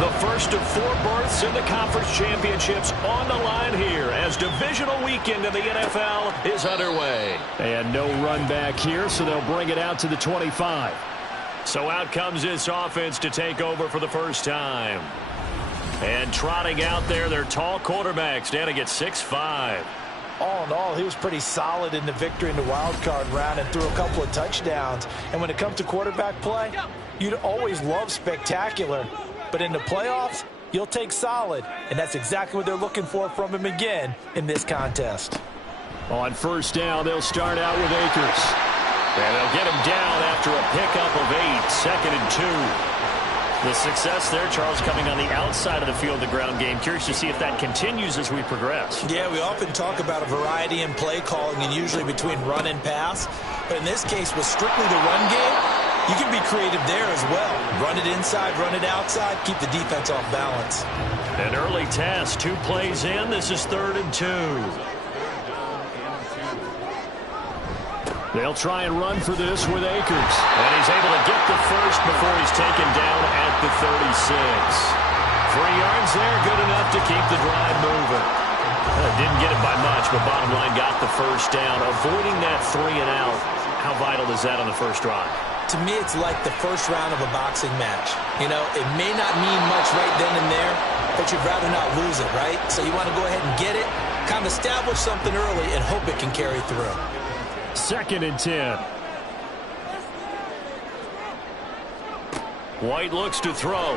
The first of 4 berths in the conference championships on the line here as divisional weekend in the NFL is underway. And no run back here, so they'll bring it out to the 25. So out comes this offense to take over for the first time. And trotting out there, their tall quarterback standing at 6'5". All in all, he was pretty solid in the victory in the wild card round and threw a couple of touchdowns. And when it comes to quarterback play, you'd always love spectacular. But in the playoffs, you'll take solid. And that's exactly what they're looking for from him again in this contest. On first down, they'll start out with Akers. And they'll get him down after a pickup of 8, 2nd and 2. The success there, Charles, coming on the outside of the field, the ground game. Curious to see if that continues as we progress. Yeah, we often talk about a variety in play calling and usually between run and pass. But in this case, with strictly the run game, you can be creative there as well. Run it inside, run it outside, keep the defense off balance. An early test, 2 plays in. This is 3rd and 2. They'll try and run for this with Akers. And he's able to get the first before he's taken down at the 36. 3 yards there, good enough to keep the drive moving. Didn't get it by much, but bottom line got the first down. Avoiding that 3 and out. How vital is that on the first drive? To me, it's like the first round of a boxing match. You know, it may not mean much right then and there, but you'd rather not lose it, right? So you want to go ahead and get it, kind of establish something early, and hope it can carry through. 2nd and 10. White looks to throw.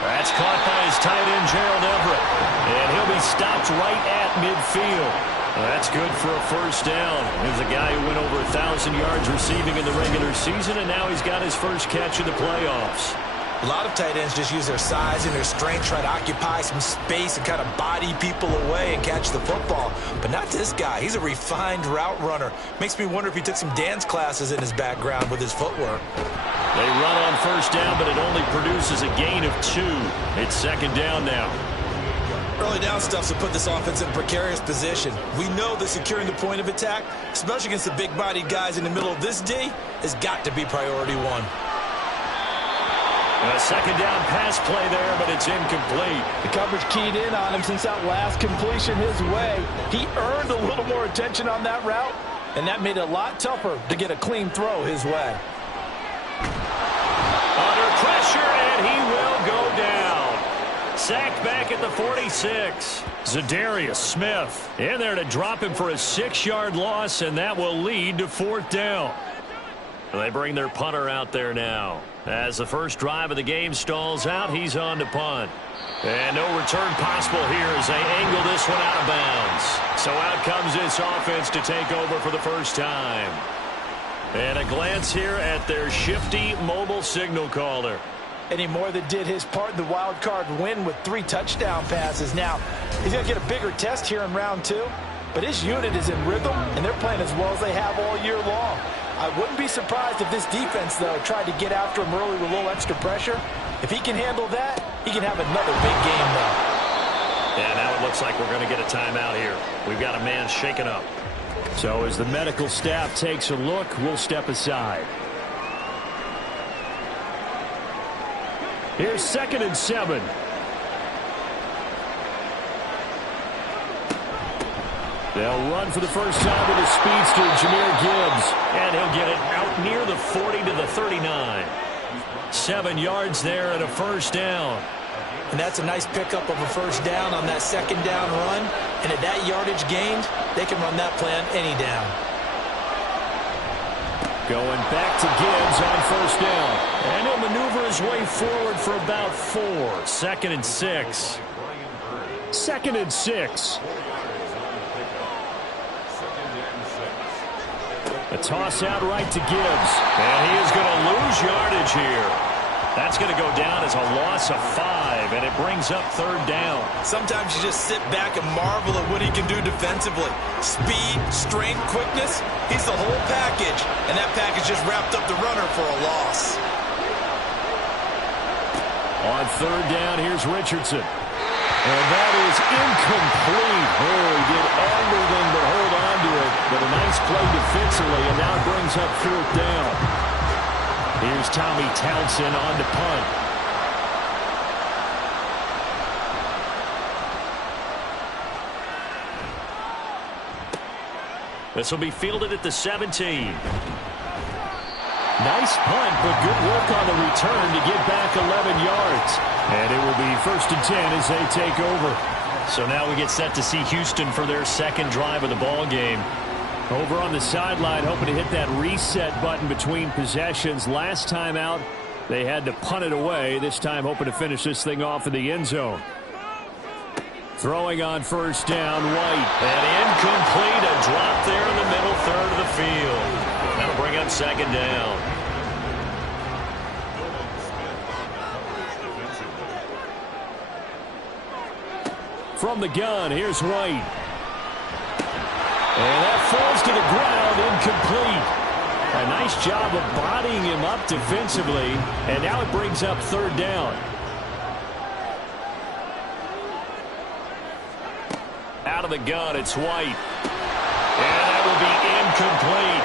That's caught by his tight end, Gerald Everett. And he'll be stopped right at midfield. That's good for a first down. There's a guy who went over 1,000 yards receiving in the regular season, and now he's got his first catch in the playoffs. A lot of tight ends just use their size and their strength, try to occupy some space and kind of body people away and catch the football. But not this guy. He's a refined route runner. Makes me wonder if he took some dance classes in his background with his footwork. They run on first down, but it only produces a gain of 2. It's 2nd down now. Early down stuff to put this offense in a precarious position. We know that securing the point of attack, especially against the big-bodied guys in the middle of this D, has got to be priority 1. A 2nd down pass play there, but it's incomplete. The coverage keyed in on him since that last completion his way. He earned a little more attention on that route, and that made it a lot tougher to get a clean throw his way. Under pressure, and he will go down. Sacked back at the 46. Zadarius Smith in there to drop him for a 6-yard loss, and that will lead to 4th down. They bring their punter out there now. As the first drive of the game stalls out, he's on to punt. And no return possible here as they angle this one out of bounds. So out comes this offense to take over for the first time. And a glance here at their shifty mobile signal caller. Eddie Moore that did his part in the wild card win with 3 touchdown passes. Now, he's going to get a bigger test here in round 2. But his unit is in rhythm, and they're playing as well as they have all year long. I wouldn't be surprised if this defense, though, tried to get after him early with a little extra pressure. If he can handle that, he can have another big game, though. Yeah, now it looks like we're going to get a timeout here. We've got a man shaken up. So as the medical staff takes a look, we'll step aside. Here's 2nd and 7. They'll run for the first time with the speedster, Jahmyr Gibbs. And he'll get it out near the 40 to the 39. 7 yards there and a first down. And that's a nice pickup of a first down on that 2nd down run. And at that yardage gained, they can run that play on any down. Going back to Gibbs on first down. And he'll maneuver his way forward for about 4. 2nd and 6. 2nd and 6. A toss out right to Gibbs. And he is going to lose yardage here. That's going to go down as a loss of 5, and it brings up 3rd down. Sometimes you just sit back and marvel at what he can do defensively. Speed, strength, quickness, he's the whole package. And that package just wrapped up the runner for a loss. On 3rd down, here's Richardson. And that is incomplete. Oh, he did everything but hold on to it. But a nice play defensively, and now it brings up 4th down. Here's Tommy Townsend on to punt. This will be fielded at the 17. Nice punt, but good work on the return to get back 11 yards. And it will be 1st and 10 as they take over. So now we get set to see Houston for their second drive of the ball game. Over on the sideline, hoping to hit that reset button between possessions. Last time out, they had to punt it away. This time, hoping to finish this thing off in the end zone. Throwing on 1st down, White. And incomplete, a drop there in the middle third of the field. That'll bring up 2nd down. From the gun, here's White. And that falls to the ground, incomplete. A nice job of bodying him up defensively, and now it brings up 3rd down. Out of the gun, it's White. And that will be incomplete.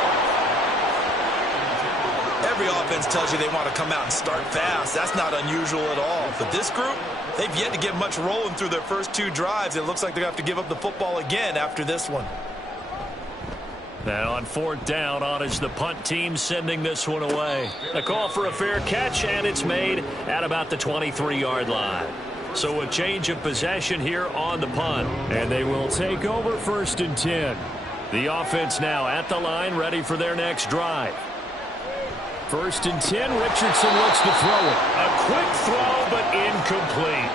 Every offense tells you they want to come out and start fast. That's not unusual at all. But this group, they've yet to get much rolling through their first 2 drives. It looks like they're going to have to give up the football again after this one. Now on 4th down, on is the punt team sending this one away. A call for a fair catch, and it's made at about the 23-yard line. So a change of possession here on the punt. And they will take over 1st and 10. The offense now at the line, ready for their next drive. 1st and 10, Richardson looks to throw it. A quick throw, but incomplete.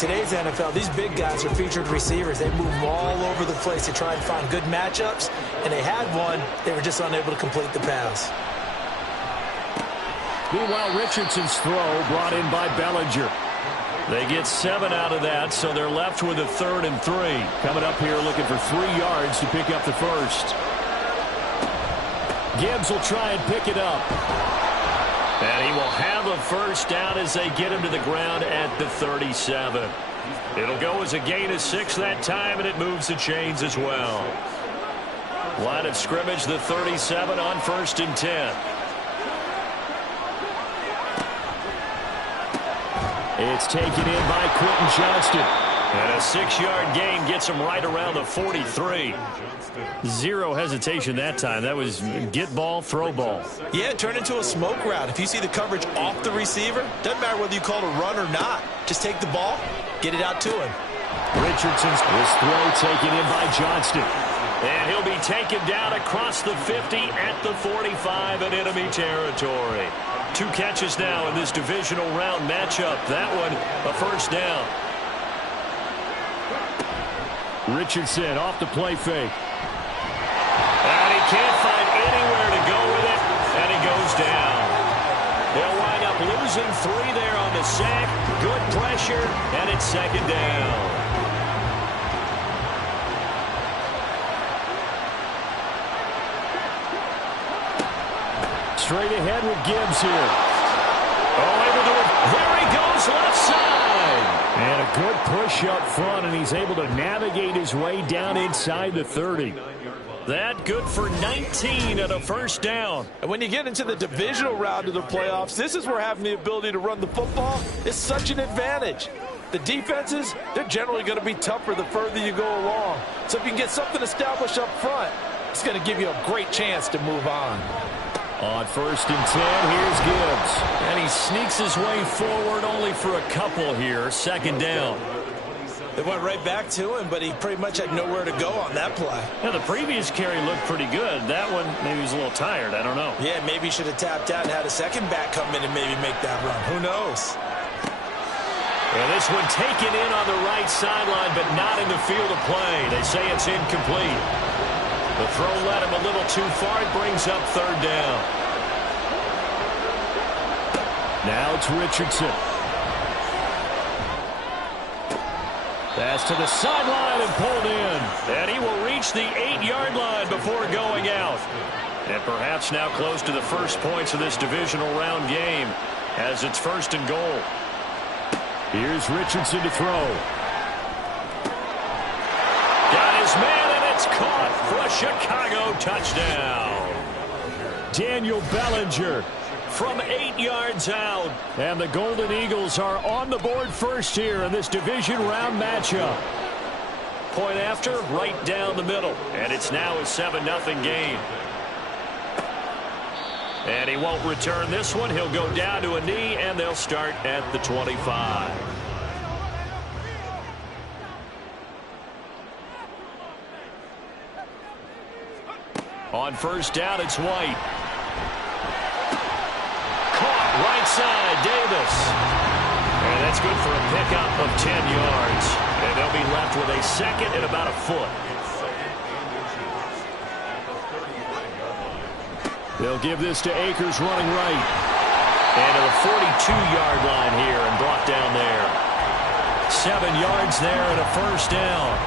Today's NFL, these big guys are featured receivers. They move all over the place to try and find good matchups, and they had one. They were just unable to complete the pass. Meanwhile, Richardson's throw brought in by Bellinger. They get 7 out of that, so they're left with a 3rd and 3. Coming up here looking for 3 yards to pick up the first. Gibbs will try and pick it up. And he will have a 1st down as they get him to the ground at the 37. It'll go as a gain of 6 that time, and it moves the chains as well. Line of scrimmage, the 37 on 1st and 10. It's taken in by Quentin Johnston. And a 6-yard gain gets him right around the 43. Zero hesitation that time. That was get ball, throw ball. Yeah, it turned into a smoke route. If you see the coverage off the receiver, doesn't matter whether you call it a run or not. Just take the ball, get it out to him. Richardson's throw taken in by Johnston. And he'll be taken down across the 50 at the 45 in enemy territory. 2 catches now in this divisional round matchup. That one, a 1st down. Richardson off the play fake. And he can't find anywhere to go with it, and he goes down. They'll wind up losing 3 there on the sack. Good pressure, and it's 2nd down. Straight ahead with Gibbs here. Oh, able to it. There he goes, left side. And a good push up front, and he's able to navigate his way down inside the 30. That good for 19 and a 1st down. And when you get into the divisional round of the playoffs, this is where having the ability to run the football is such an advantage. The defenses, they're generally going to be tougher the further you go along. So if you can get something established up front, it's going to give you a great chance to move on. On 1st and 10, here's Gibbs. And he sneaks his way forward only for a couple here. 2nd down. They went right back to him, but he pretty much had nowhere to go on that play. Yeah, the previous carry looked pretty good. That one, maybe he was a little tired. I don't know. Yeah, maybe he should have tapped out and had a second back come in and maybe make that run. Who knows? And this one taken in on the right sideline, but not in the field of play. They say it's incomplete. The throw led him a little too far. It brings up 3rd down. Now it's Richardson. Pass to the sideline and pulled in. And he will reach the 8-yard line before going out. And perhaps now close to the first points of this divisional round game as it's 1st and goal. Here's Richardson to throw. Got his man, and it's caught for a Chicago touchdown. Daniel Bellinger from 8 yards out. And the Golden Eagles are on the board first here in this division round matchup. point after, right down the middle. And it's now a 7-0 game. And he won't return this one. He'll go down to a knee, and they'll start at the 25. On first down, it's White. Caught right side, Davis. And that's good for a pickup of 10 yards. And they'll be left with a second and about a foot. They'll give this to Akers running right. And to the 42-yard line here and brought down there. 7 yards there and a first down.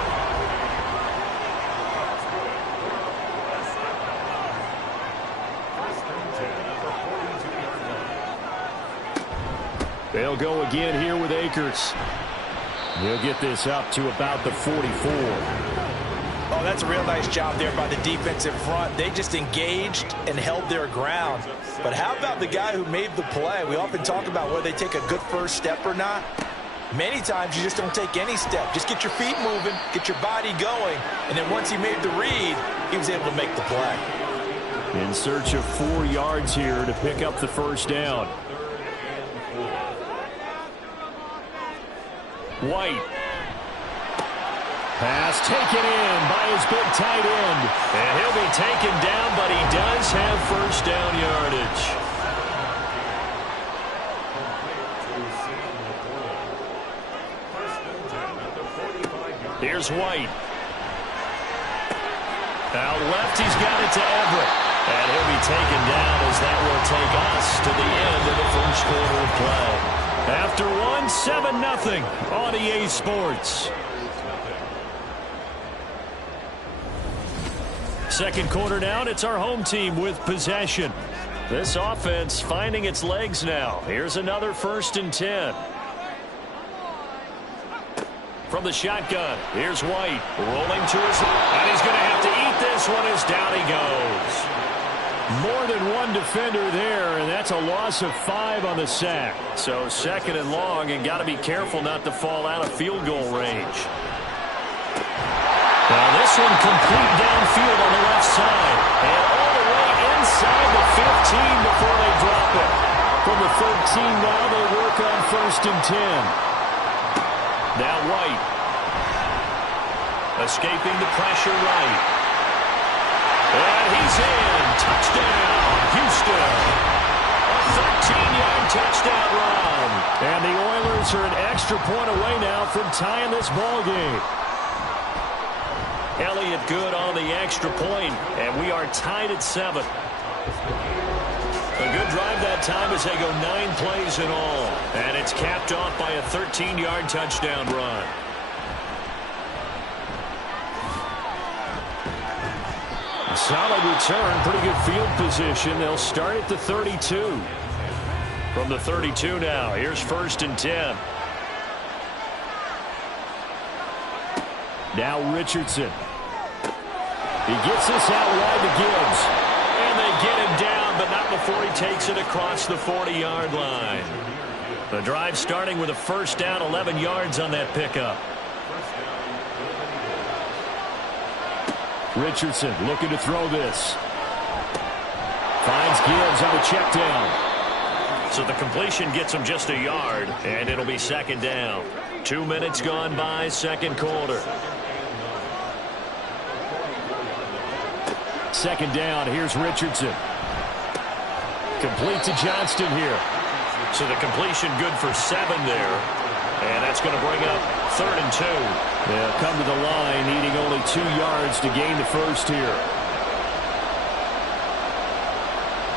They'll go again here with Akers. He'll get this up to about the 44. Oh, that's a real nice job there by the defensive front. They just engaged and held their ground. But how about the guy who made the play? We often talk about whether they take a good first step or not. Many times you just don't take any step. Just get your feet moving, get your body going, and then once he made the read, he was able to make the play. In search of 4 yards here to pick up the first down. White. Pass taken in by his big tight end. And he'll be taken down, but he does have first down yardage. Here's White. Out left, he's got it to Everett. And he'll be taken down as that will take us to the end of the first quarter of play. After one, 7-0 on EA Sports. Second quarter down, it's our home team with possession. This offense finding its legs now. Here's another 1st and 10. From the shotgun, here's White. Rolling to his left. And he's going to have to eat this one as down he goes. More than one defender there, and that's a loss of 5 on the sack. So 2nd and long, and got to be careful not to fall out of field goal range. Now this one complete downfield on the left side. And all the way inside the 15 before they drop it. From the 13 now, they work on 1st and 10. Now White. Escaping the pressure right. And he's in. Touchdown, Houston. A 13-yard touchdown run. And the Oilers are an extra point away now from tying this ball game. Elliott good on the extra point, and we are tied at 7. A good drive that time as they go 9 plays in all. And it's capped off by a 13-yard touchdown run. Solid return, pretty good field position. They'll start at the 32. From the 32 now, here's 1st and 10. Now Richardson. He gets this out wide to Gibbs. And they get him down, but not before he takes it across the 40-yard line. The drive starting with a first down, 11 yards on that pickup. Richardson looking to throw this. Finds Gibbs on the check down. So the completion gets him just a yard, and it'll be 2nd down. 2 minutes gone by, 2nd quarter. 2nd down, here's Richardson. Complete to Johnston here. So the completion good for 7 there. And that's going to bring up 3rd and 2. They'll come to the line, needing only 2 yards to gain the first here.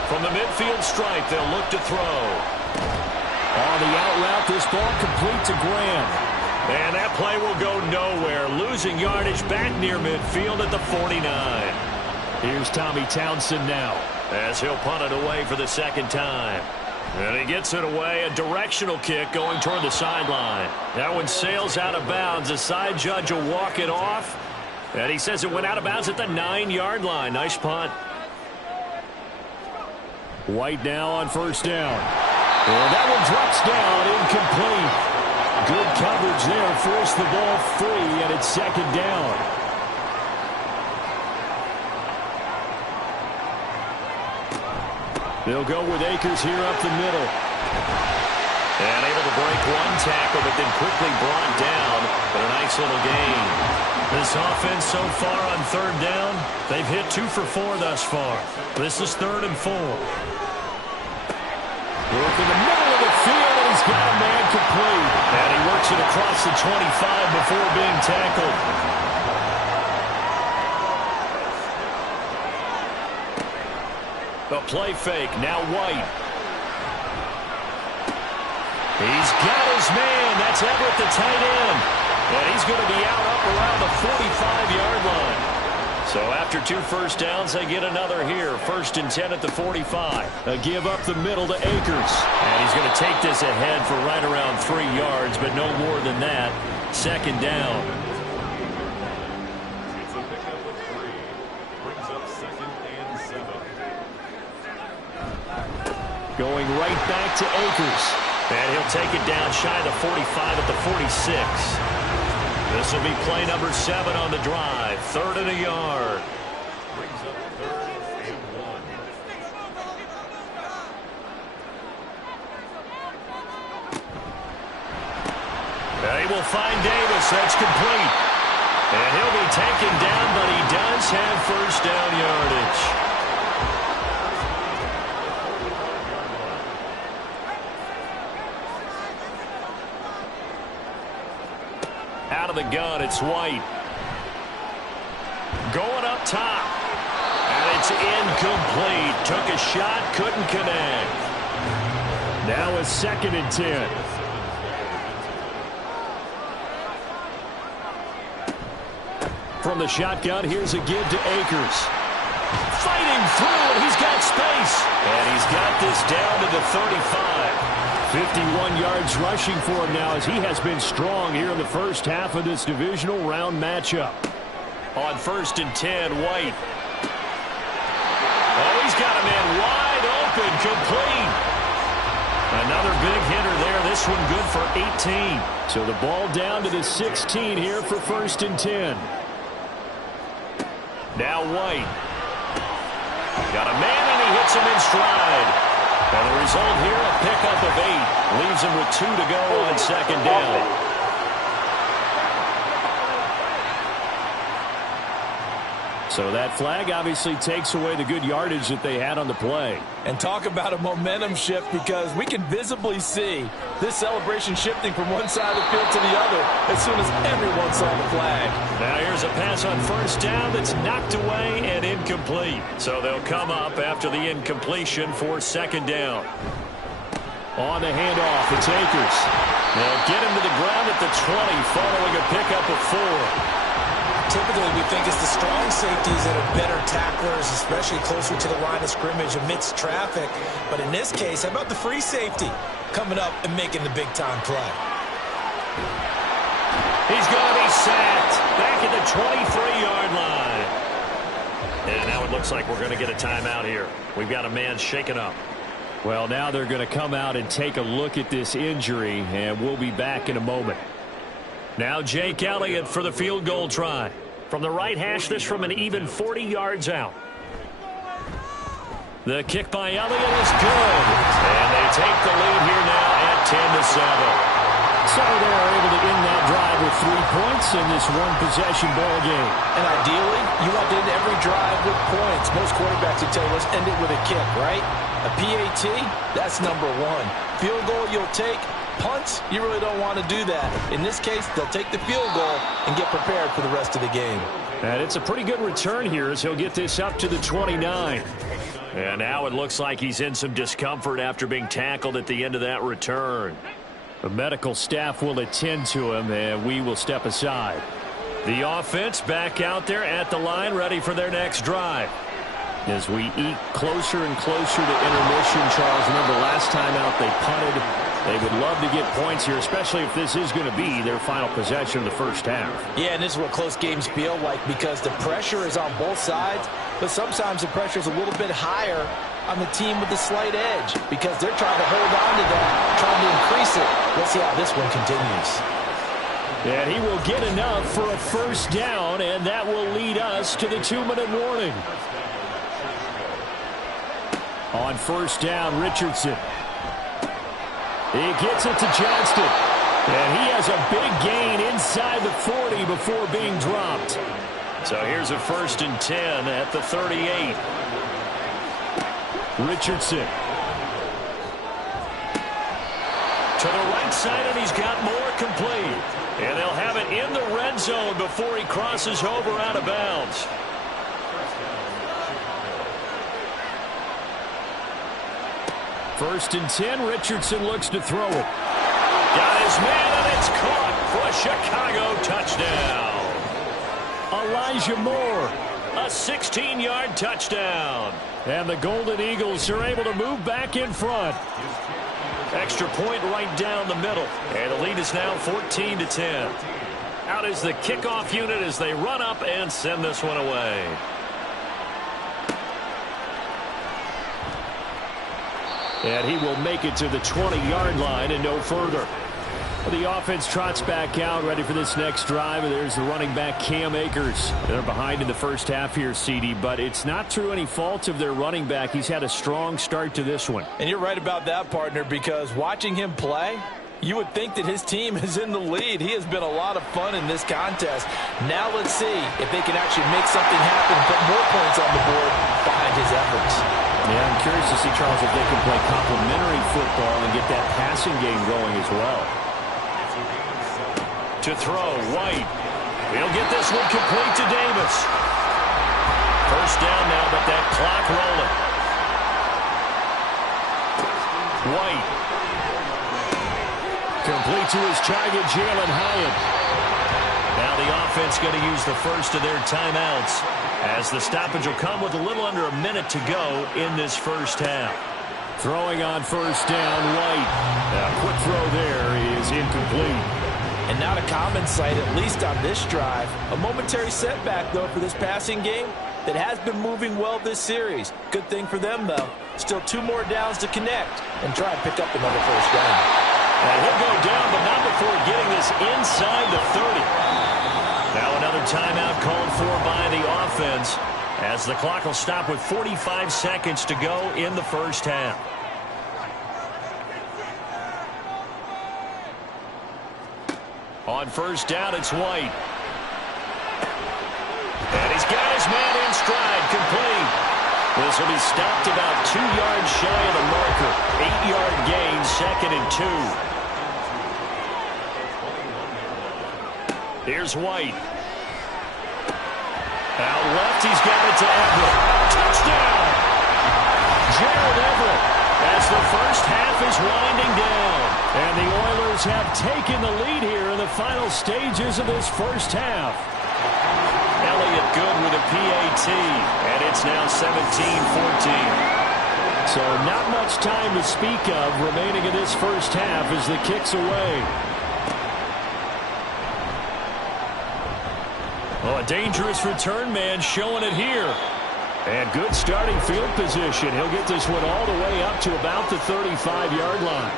From the midfield stripe, they'll look to throw. On the out route, this ball complete to Graham. And that play will go nowhere. Losing yardage back near midfield at the 49. Here's Tommy Townsend now. As he'll punt it away for the 2nd time. And he gets it away, a directional kick going toward the sideline. That one sails out of bounds. The side judge will walk it off. And he says it went out of bounds at the 9-yard line. Nice punt. White now on 1st down. And that one drops down, incomplete. Good coverage there. Forced the ball free, and it's second down. They'll go with Akers here up the middle. And able to break one tackle, but then quickly brought down. But a nice little gain. This offense so far on third down, they've hit 2 for 4 thus far. This is 3rd and 4. Work in the middle of the field, and he's got a man complete. And he works it across the 25 before being tackled. A play fake, now White. He's got his man. That's Everett, the tight end. And he's going to be out up around the 45-yard line. So after 2 first downs, they get another here. 1st and 10 at the 45. A give up the middle to Akers. And he's going to take this ahead for right around 3 yards, but no more than that. 2nd down. It's a pickup of 3. Brings up 2nd and 7. Going right back to Akers. And he'll take it down shy of the 45 at the 46. This will be play number 7 on the drive. 3rd and a yard. Brings up 3rd and 1. They will find Davis. That's complete. And he'll be taken down, but he does have first down yardage. Out of the gun, it's White. Going up top. And it's incomplete. Took a shot, couldn't connect. Now a 2nd and 10. From the shotgun, here's a give to Akers. Fighting through, and he's got space. And he's got this down to the 35. 51 yards rushing for him now as he has been strong here in the first half of this divisional round matchup. On 1st and 10, White. Oh, he's got a man wide open, complete. Another big hitter there. This one good for 18. So the ball down to the 16 here for 1st and 10. Now White. Got a man, and he hits him in stride. And the result here, a pickup of 8. Leaves him with 2 to go on 2nd down. So that flag obviously takes away the good yardage that they had on the play. And talk about a momentum shift, because we can visibly see this celebration shifting from one side of the field to the other as soon as everyone saw the flag. Now here's a pass on 1st down that's knocked away and incomplete. So they'll come up after the incompletion for 2nd down. On the handoff, it's Akers. They'll get him to the ground at the 20 following a pickup of 4. Typically, we think it's the strong safeties that are better tacklers, especially closer to the line of scrimmage amidst traffic. But in this case, how about the free safety coming up and making the big-time play? He's going to be sacked back at the 23-yard line. And now it looks like we're going to get a timeout here. We've got a man shaken up. Well, now they're going to come out and take a look at this injury, and we'll be back in a moment. Now Jake Elliott for the field goal try. From the right hash, this from an even 40 yards out. The kick by Elliott is good. And they take the lead here now at 10-7. So they're able to end that drive with 3 points in this one-possession ball game. And ideally, you want to end every drive with points. Most quarterbacks would tell you, let's end it with a kick, right? A PAT, that's number 1. Field goal you'll take. Punts, you really don't want to do that. In this case, they'll take the field goal and get prepared for the rest of the game. And it's a pretty good return here as he'll get this up to the 29. And now it looks like he's in some discomfort after being tackled at the end of that return. The medical staff will attend to him, and we will step aside. The offense back out there at the line, ready for their next drive. As we eke closer and closer to intermission, Charles, remember last time out they punted. They would love to get points here, especially if this is going to be their final possession of the first half. Yeah, and this is what close games feel like, because the pressure is on both sides, but sometimes the pressure is a little bit higher on the team with the slight edge because they're trying to hold on to that, trying to increase it. Let's see how this one continues. And he will get enough for a first down, and that will lead us to the 2-minute warning. On first down, Richardson. He gets it to Johnston. And he has a big gain inside the 40 before being dropped. So here's a 1st and 10 at the 38. Richardson. To the right side, and he's got more complete. And they'll have it in the red zone before he crosses over out of bounds. First and 10, Richardson looks to throw it. Got his man, and it's caught for a Chicago touchdown. Elijah Moore. A 16-yard touchdown. And the Golden Eagles are able to move back in front. Extra point right down the middle. And the lead is now 14-10. Out is the kickoff unit as they run up and send this one away. And he will make it to the 20-yard line and no further. The offense trots back out, ready for this next drive. And there's the running back, Cam Akers. They're behind in the first half here, CD, but it's not through any fault of their running back. He's had a strong start to this one. And you're right about that, partner, because watching him play, you would think that his team is in the lead. He has been a lot of fun in this contest. Now let's see if they can actually make something happen and put more points on the board behind his efforts. Yeah, I'm curious to see, Charles, if they can play complementary football and get that passing game going as well. To throw, White. He'll get this one complete to Davis. First down now, but that clock rolling. White. Complete to his target, Jalen Hyatt. Now the offense going to use the first of their timeouts as the stoppage will come with a little under a minute to go in this first half. Throwing on first down, White. A quick throw there is incomplete. And not a common sight, at least on this drive. A momentary setback, though, for this passing game that has been moving well this series. Good thing for them, though. Still 2 more downs to connect and try and pick up another first down. And he'll go down, but not before getting this inside the 30. Now another timeout called for by the offense as the clock will stop with 45 seconds to go in the first half. On first down, it's White. And he's got his man in stride, complete. This will be stopped about 2 yards shy of the marker. 8-yard gain, 2nd and 2. Here's White. Out left, he's got it to Everett. Touchdown! Gerald Everett as the first half is winding down. And the Oilers have taken the lead here in the final stages of this first half. Elliott good with a PAT, and it's now 17-14. So not much time to speak of remaining in this first half as the kick's away. Oh, a dangerous return man showing it here. And good starting field position. He'll get this one all the way up to about the 35-yard line.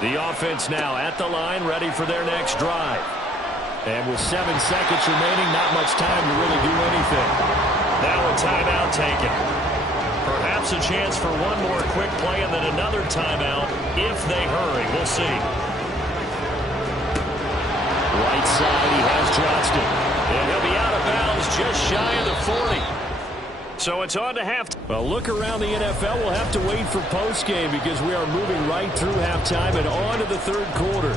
The offense now at the line, ready for their next drive. And with 7 seconds remaining, not much time to really do anything. Now a timeout taken. Perhaps a chance for one more quick play and then another timeout if they hurry. We'll see. Right side, he has Johnston. And he'll be out of bounds just shy of the 40. So it's on to halftime. Well, look around the NFL. We'll have to wait for postgame because we are moving right through halftime and on to the third quarter.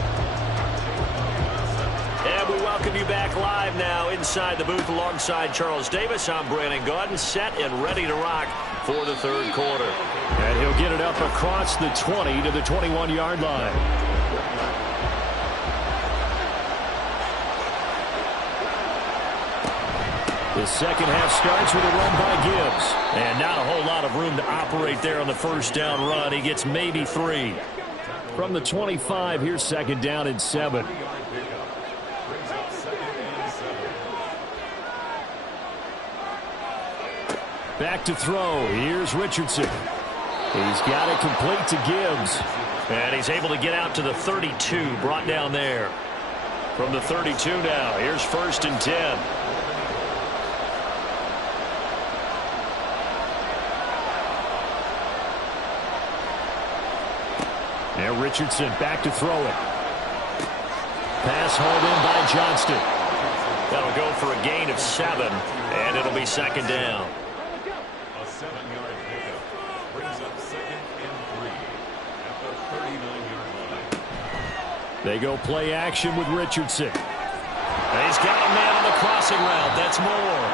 And we welcome you back live now inside the booth alongside Charles Davis. I'm Brandon Gaudin, set and ready to rock for the third quarter. And he'll get it up across the 20 to the 21-yard line. The second half starts with a run by Gibbs. And not a whole lot of room to operate there on the first down run. He gets maybe 3. From the 25, here's second down and 7. Back to throw. Here's Richardson. He's got it complete to Gibbs. And he's able to get out to the 32, brought down there. From the 32 now, here's 1st and 10. And Richardson back to throw it. Pass hauled in by Johnston. That'll go for a gain of 7, and it'll be 2nd down. A 7-yard pickup brings up 2nd and 3 at the 39-yard line. They go play action with Richardson. And he's got a man on the crossing route. That's Moore.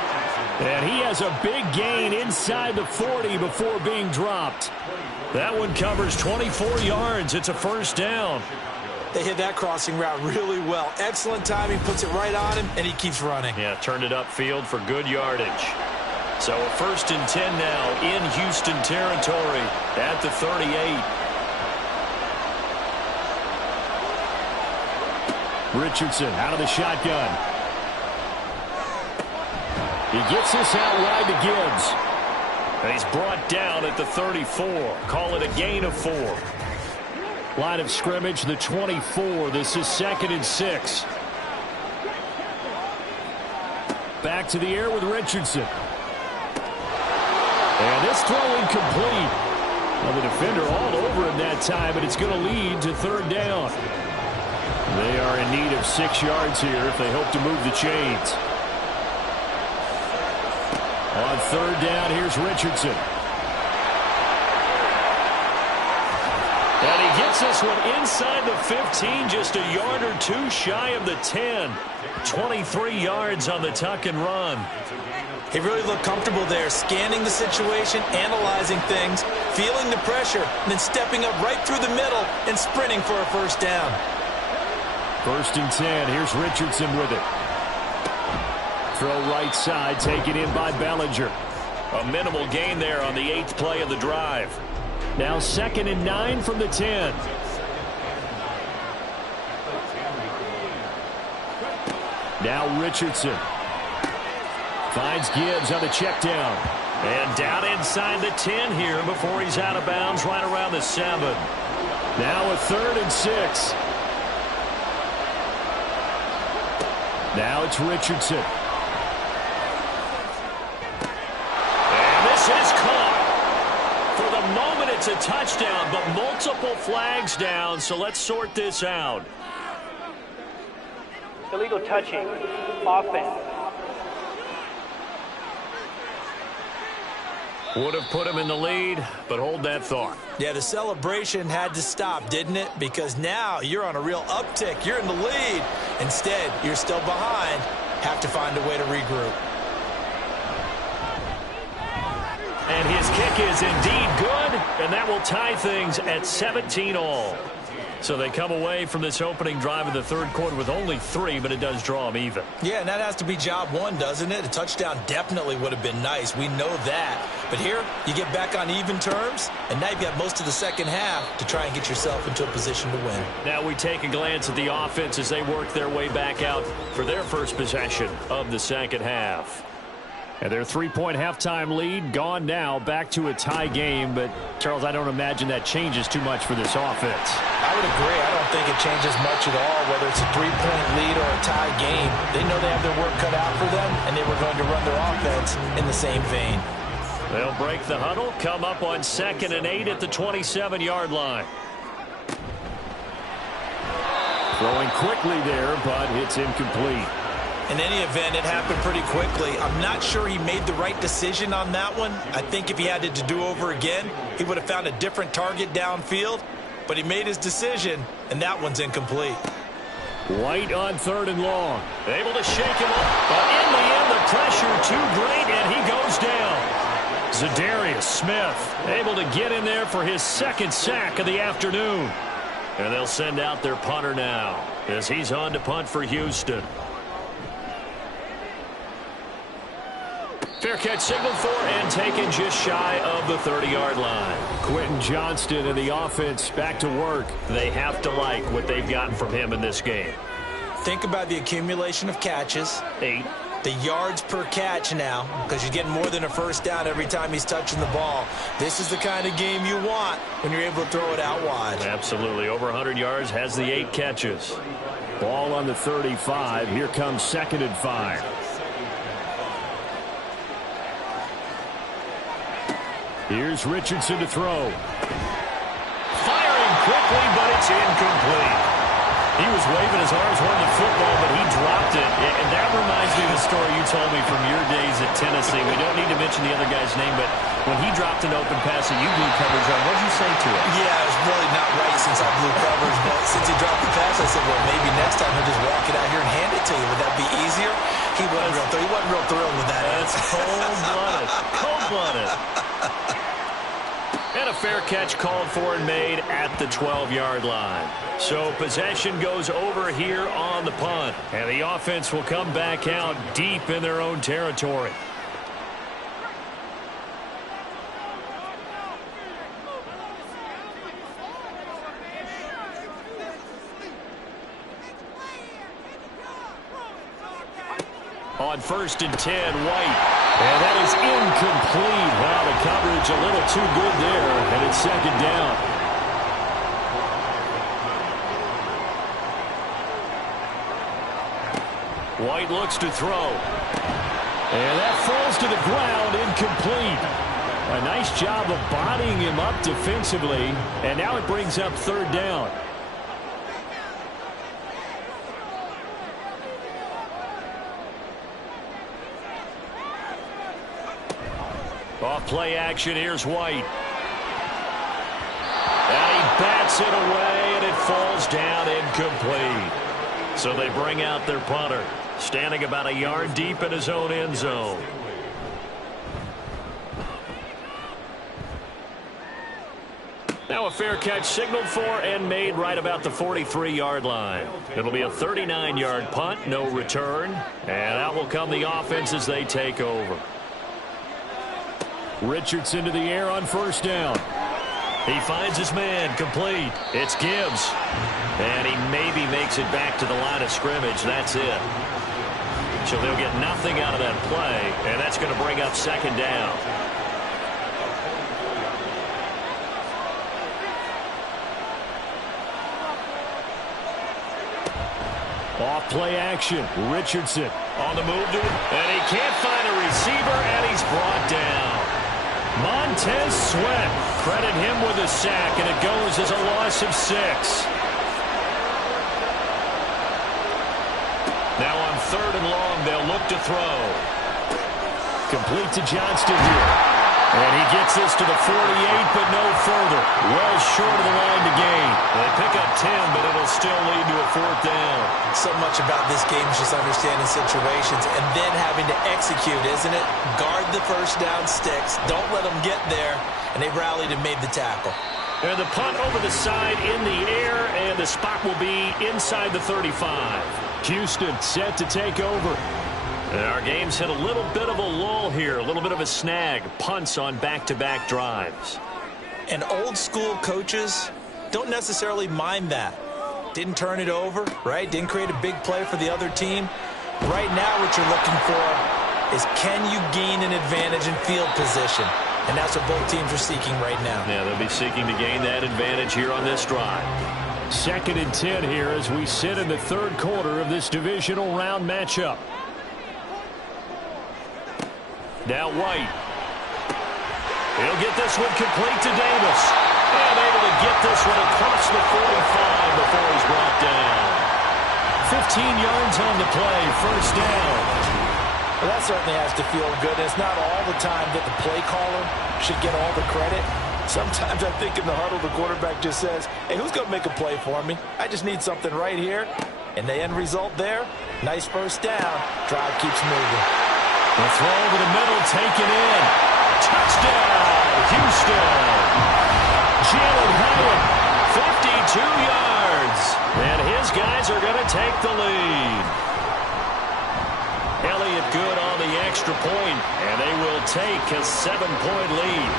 And he has a big gain inside the 40 before being dropped. That one covers 24 yards. It's a 1st down. They hit that crossing route really well. Excellent timing, puts it right on him, and he keeps running. Yeah, turned it upfield for good yardage. So a 1st and 10 now in Houston territory at the 38. Richardson out of the shotgun. He gets this out wide to Gibbs. And he's brought down at the 34. Call it a gain of 4. Line of scrimmage, the 24. This is 2nd and 6. Back to the air with Richardson. And this throw incomplete. Well, the defender all over him that time, but it's going to lead to 3rd down. They are in need of 6 yards here if they hope to move the chains. On 3rd down, here's Richardson. And he gets this one inside the 15, just a yard or 2 shy of the 10. 23 yards on the tuck and run. He really looked comfortable there, scanning the situation, analyzing things, feeling the pressure, and then stepping up right through the middle and sprinting for a 1st down. 1st and 10. Here's Richardson with it. Throw right side, taken in by Bellinger. A minimal gain there on the 8th play of the drive. Now 2nd and 9 from the 10. Now Richardson. Finds Gibbs on the check down. And down inside the 10 here before he's out of bounds right around the 7. Now a 3rd and 6. Now it's Richardson. This is caught. For the moment, it's a touchdown, but multiple flags down, so let's sort this out. Illegal touching. Offense. Would have put him in the lead, but hold that thought. Yeah, the celebration had to stop, didn't it? Because now you're on a real uptick. You're in the lead. Instead, you're still behind. Have to find a way to regroup. And his kick is indeed good, and that will tie things at 17 all. So they come away from this opening drive in the 3rd quarter with only 3, but it does draw them even. Yeah, and that has to be job 1, doesn't it? A touchdown definitely would have been nice. We know that. But here, you get back on even terms, and now you've got most of the 2nd half to try and get yourself into a position to win. Now we take a glance at the offense as they work their way back out for their first possession of the 2nd half. And their 3-point halftime lead gone now, back to a tie game. But, Charles, I don't imagine that changes too much for this offense. I would agree. I don't think it changes much at all, whether it's a 3-point lead or a tie game. They know they have their work cut out for them, and they were going to run their offense in the same vein. They'll break the huddle, come up on 2nd and 8 at the 27-yard line. Throwing quickly there, but it's incomplete. In any event, it happened pretty quickly. I'm not sure he made the right decision on that one. I think if he had it to do over again, he would have found a different target downfield. But he made his decision, and that one's incomplete. White on 3rd and long. Able to shake him up, but in the end, the pressure too great, and he goes down. Zadarius Smith able to get in there for his 2nd sack of the afternoon. And they'll send out their punter now as he's on to punt for Houston. Fair catch signaled for and taken just shy of the 30-yard line. Quentin Johnston and the offense back to work. They have to like what they've gotten from him in this game. Think about the accumulation of catches. 8. The yards per catch now, because you're getting more than a first down every time he's touching the ball. This is the kind of game you want when you're able to throw it out wide. Absolutely. Over 100 yards, has the 8 catches. Ball on the 35. Here comes 2nd and 5. Here's Richardson to throw. Firing quickly, but it's incomplete. He was waving his arms wanting the football, but he dropped it. And that reminds me of the story you told me from your days at Tennessee. We don't need to mention the other guy's name, but when he dropped an open pass that you blew coverage on, what did you say to it? Yeah, it was really not right since I blew coverage, but since he dropped the pass, I said, well, maybe next time he'll just walk it out here and hand it to you. Would that be easier? He wasn't real thrilled with that. That's cold-blooded. Cold-blooded. And a fair catch called for and made at the 12-yard line. So possession goes over here on the punt. And the offense will come back out deep in their own territory. On 1st and 10, White. And that is incomplete. Wow, the coverage a little too good there. And it's 2nd down. White looks to throw. And that falls to the ground, incomplete. A nice job of bodying him up defensively. And now it brings up 3rd down. Off play action, here's White. And he bats it away, and it falls down incomplete. So they bring out their punter, standing about a yard deep in his own end zone. Now a fair catch signaled for and made right about the 43-yard line. It'll be a 39-yard punt, no return. And out will come the offense as they take over. Richardson to the air on 1st down. He finds his man, complete. It's Gibbs. And he maybe makes it back to the line of scrimmage. That's it. So they'll get nothing out of that play, and that's going to bring up 2nd down. Off play action, Richardson. On the move to it, and he can't find a receiver, and he's brought down. Montez Sweat, credit him with a sack, and it goes as a loss of 6. Now on 3rd and long, they'll look to throw. Complete to Johnston here. And he gets this to the 48, but no further. Well short of the line to gain. They pick up 10, but it'll still lead to a 4th down. So much about this game is just understanding situations and then having to execute, isn't it? Guard the first down sticks. Don't let them get there. And they rallied and made the tackle. And the punt over the side in the air, and the spot will be inside the 35. Houston set to take over. And our game's hit a little bit of a lull here, a little bit of a snag. Punts on back-to-back drives. And old school coaches don't necessarily mind that. Didn't turn it over, right? Didn't create a big play for the other team. Right now what you're looking for is, can you gain an advantage in field position? And that's what both teams are seeking right now. Yeah, they'll be seeking to gain that advantage here on this drive. 2nd and 10 here as we sit in the 3rd quarter of this divisional round matchup. Now White. He'll get this one complete to Davis. And able to get this one across the 45 before he's brought down. 15 yards on the play, 1st down. Well, that certainly has to feel good. It's not all the time that the play caller should get all the credit. Sometimes I think in the huddle, the quarterback just says, hey, who's going to make a play for me? I just need something right here. And the end result there, nice 1st down. Drive keeps moving. The throw over the middle, taken in. Touchdown, Houston. Jalen Hyatt, 52 yards. And his guys are going to take the lead. Elliott good on the extra point, and they will take a 7-point lead.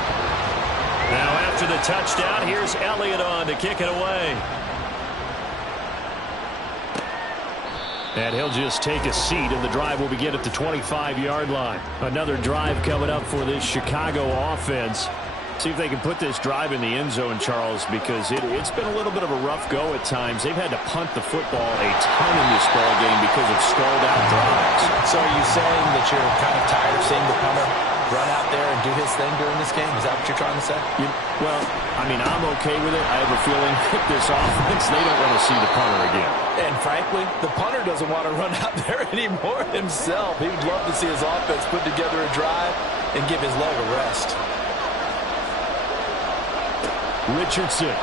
Now after the touchdown, here's Elliott on to kick it away. And he'll just take a seat, and the drive will begin at the 25-yard line. Another drive coming up for this Chicago offense. See if they can put this drive in the end zone, Charles, because it's been a little bit of a rough go at times. They've had to punt the football a ton in this ball game because of stalled-out drives. So are you saying that you're kind of tired of seeing the punter run out there and do his thing during this game? Is that what you're trying to say? Well, I mean, I'm okay with it. I have a feeling with this offense, they don't want to see the punter again. And frankly, the punter doesn't want to run out there anymore himself. He would love to see his offense put together a drive and give his leg a rest. Richardson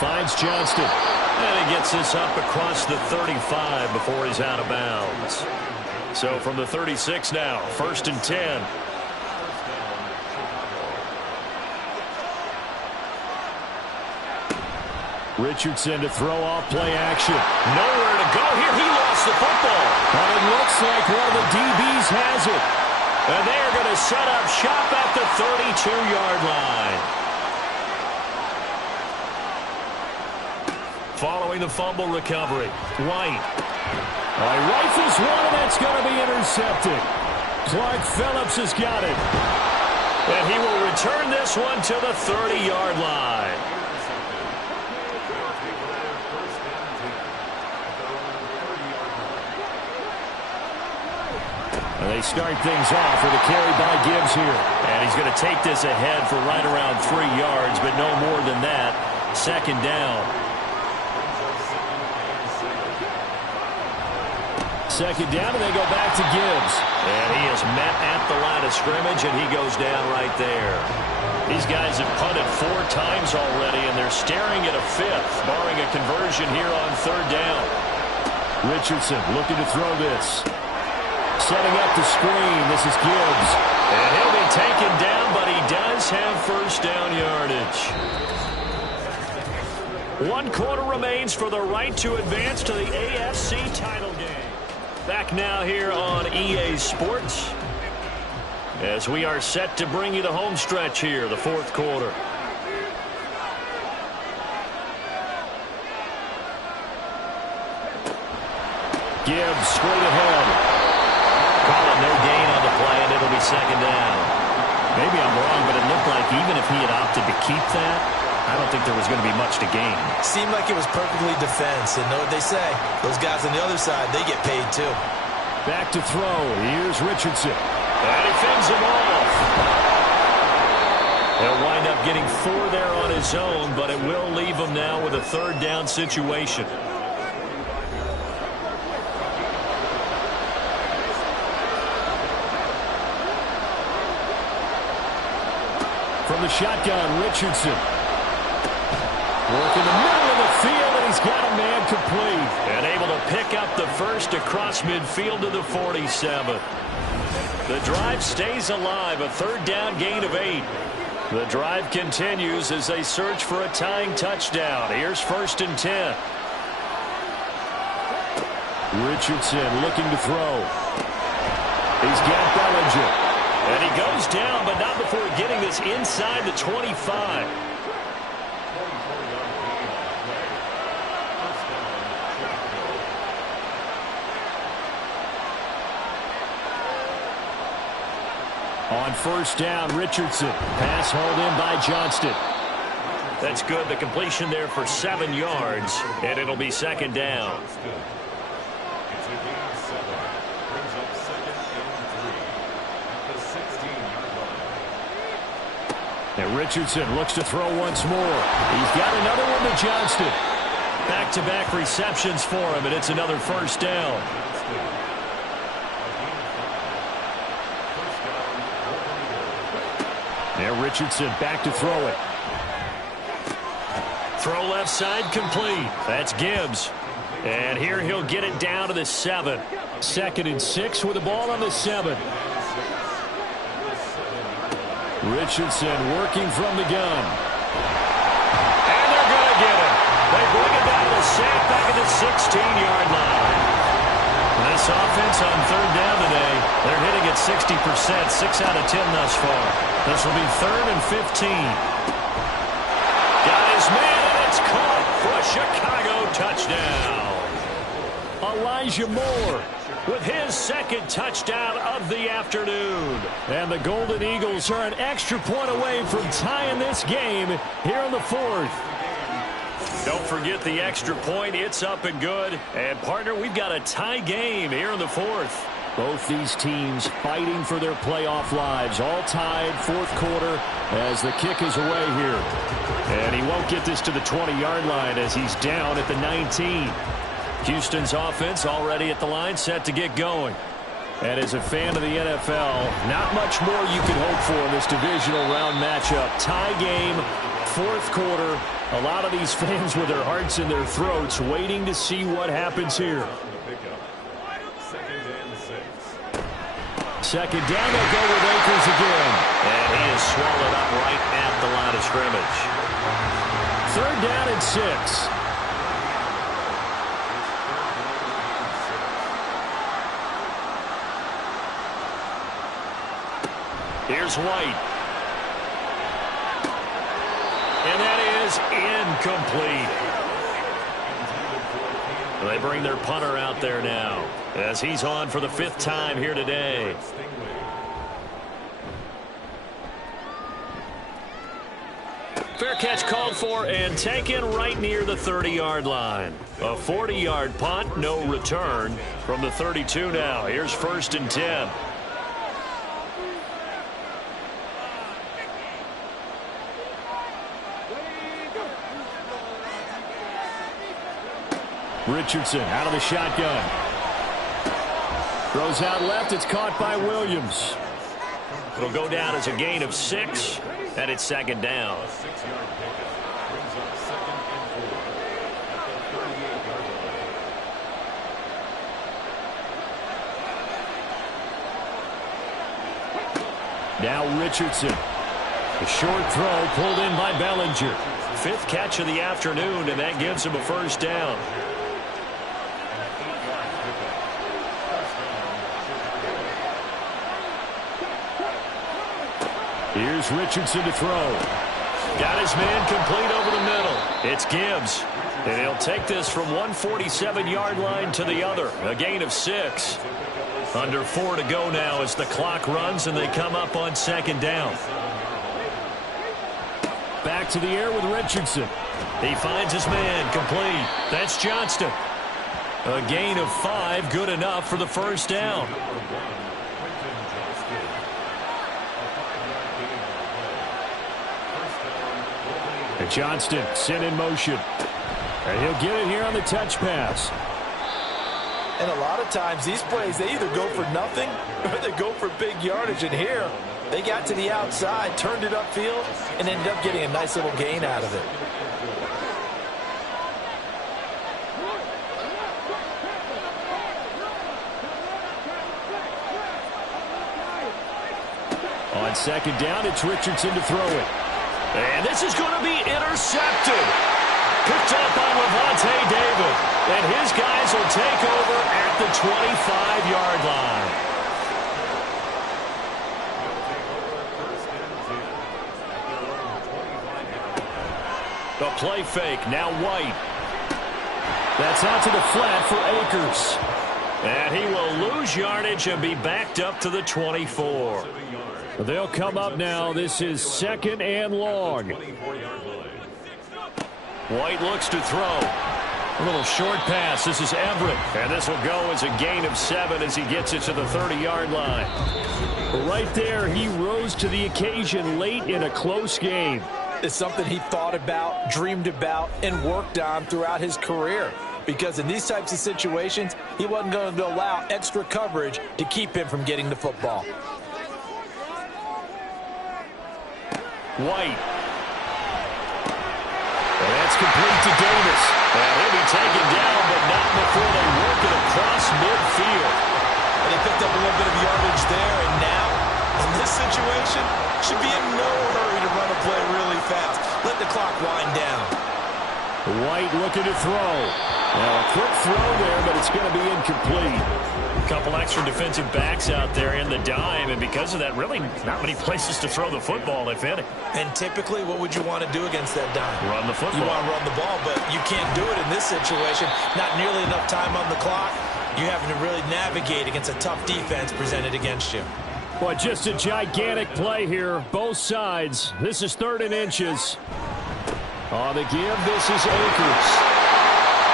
finds Johnston. And he gets this up across the 35 before he's out of bounds. So from the 36 now, 1st and 10. Richardson to throw off play action. Nowhere to go here. He lost the football. But it looks like one of the DBs has it. And they're going to set up shop at the 32-yard line. Following the fumble recovery, White. Rifles one, and that's going to be intercepted. Clark Phillips has got it. And he will return this one to the 30-yard line. And they start things off with a carry by Gibbs here. And he's going to take this ahead for right around 3 yards, but no more than that. 2nd down. 2nd down, and they go back to Gibbs. And he is met at the line of scrimmage, and he goes down right there. These guys have punted 4 times already, and they're staring at a 5th, barring a conversion here on 3rd down. Richardson looking to throw this. Setting up the screen. This is Gibbs. And he'll be taken down, but he does have 1st down yardage. 1 quarter remains for the right to advance to the AFC title game. Back now here on EA Sports as we are set to bring you the home stretch here, the 4th quarter. Gibbs straight ahead. Call it no gain on the play, and it'll be 2nd down. Maybe I'm wrong, but it looked like even if he had opted to keep that, I don't think there was going to be much to gain. Seemed like it was perfectly defense, and know what they say. Those guys on the other side, they get paid too. Back to throw. Here's Richardson. And he fends him off. He'll wind up getting 4 there on his own, but it will leave him now with a 3rd down situation. From the shotgun, Richardson. Work in the middle of the field, and he's got a man complete. And able to pick up the 1st across midfield to the 47. The drive stays alive, a 3rd down gain of 8. The drive continues as they search for a tying touchdown. Here's 1st and 10. Richardson looking to throw. He's got Bellinger. And he goes down, but not before getting this inside the 25. On 1st down, Richardson. Pass hauled in by Johnston. That's good. The completion there for 7 yards, and it'll be 2nd down. And Richardson looks to throw once more. He's got another one to Johnston. Back-to-back receptions for him, and it's another 1st down. Now Richardson back to throw it. Throw left side complete. That's Gibbs. And here he'll get it down to the 7. 2nd and 6 with the ball on the 7. Richardson working from the gun. And they're going to get him. They bring it down to the sack back at the 16-yard line. This offense on 3rd down today, they're hitting at 60%, 6 out of 10 thus far. This will be 3rd and 15. Got his man, and it's caught. for a Chicago touchdown. Elijah Moore With his second touchdown of the afternoon. And the Golden Eagles are an extra point away from tying this game here in the fourth. Don't forget the extra point. It's up and good. And, partner, we've got a tie game here in the fourth. Both these teams fighting for their playoff lives. All tied, fourth quarter, as the kick is away here. And he won't get this to the 20-yard line as he's down at the 19. Houston's offense already at the line, set to get going. And as a fan of the NFL, not much more you can hope for in this divisional round matchup. Tie game, fourth quarter. A lot of these fans with their hearts in their throats waiting to see what happens here. Second down, they'll go with Akers again. And he is swallowed up right at the line of scrimmage. Third down and 6. Here's White. And that is incomplete. They bring their punter out there now as he's on for the 5th time here today. Fair catch called for and taken right near the 30-yard line. A 40-yard punt, no return from the 32 now. Here's 1st and 10. Richardson out of the shotgun. Throws out left. It's caught by Williams. It'll go down as a gain of 6, and it's second down. Now Richardson. A short throw pulled in by Bellinger. 5th catch of the afternoon, and that gives him a first down. Here's Richardson to throw. Got his man complete over the middle. It's Gibbs. And he'll take this from 147-yard line to the other. A gain of 6. Under 4 to go now as the clock runs and they come up on second down. Back to the air with Richardson. He finds his man complete. That's Johnston. A gain of 5, good enough for the first down. And Johnston sent in motion. And he'll get it here on the touch pass. And a lot of times these plays, they either go for nothing or they go for big yardage. And here, they got to the outside, turned it upfield, and ended up getting a nice little gain out of it. On second down, it's Richardson to throw it. And this is going to be intercepted. Picked up by Levante David. And his guys will take over at the 25-yard line. The play fake, now White. That's out to the flat for Akers. And he will lose yardage and be backed up to the 24. They'll come up now. This is 2nd and long. White looks to throw. A little short pass. This is Everett. And this will go as a gain of 7 as he gets it to the 30-yard line. Right there, he rose to the occasion late in a close game. It's something he thought about, dreamed about, and worked on throughout his career. Because in these types of situations, he wasn't going to allow extra coverage to keep him from getting the football. White. And that's complete to Davis. And he'll be taken down, but not before they work it across midfield. And they picked up a little bit of yardage there, and now, in this situation, should be in no hurry to run a play really fast. Let the clock wind down. White looking to throw. Now a quick throw there, but it's going to be incomplete. Couple extra defensive backs out there in the dime, and because of that, really not many places to throw the football, if any. And typically, what would you want to do against that dime? Run the football. You want to run the ball, but you can't do it in this situation. Not nearly enough time on the clock. You're having to really navigate against a tough defense presented against you. Boy, just a gigantic play here, both sides. This is 3rd and inches. On the give, this is Akers.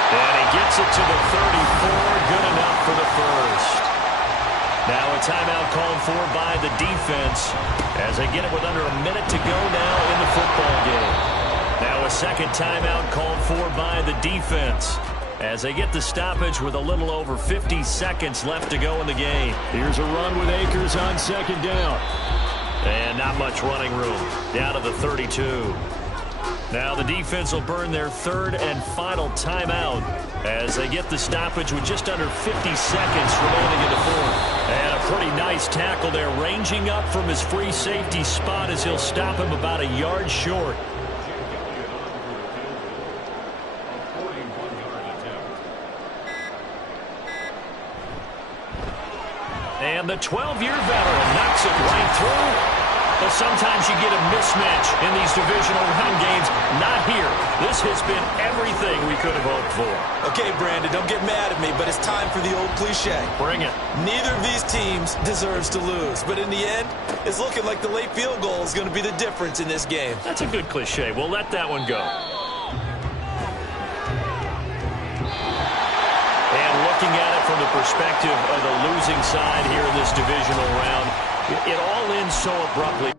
And he gets it to the 34, good enough for the first. Now a timeout called for by the defense as they get it with under a minute to go now in the football game. Now a second timeout called for by the defense as they get the stoppage with a little over 50 seconds left to go in the game. Here's a run with Akers on 2nd down. And not much running room. Down to the 32. Now the defense will burn their 3rd and final timeout as they get the stoppage with just under 50 seconds remaining in the 4th. And a pretty nice tackle there, ranging up from his free safety spot as he'll stop him about a yard short. And the 12-year veteran knocks it right through. But sometimes you get a mismatch in these divisional round games. Not here. This has been everything we could have hoped for. Okay, Brandon, don't get mad at me, but it's time for the old cliche. Bring it. Neither of these teams deserves to lose. But in the end, it's looking like the late field goal is going to be the difference in this game. That's a good cliche. We'll let that one go. And looking at it from the perspective of the losing side here in this divisional round, it all ends so abruptly.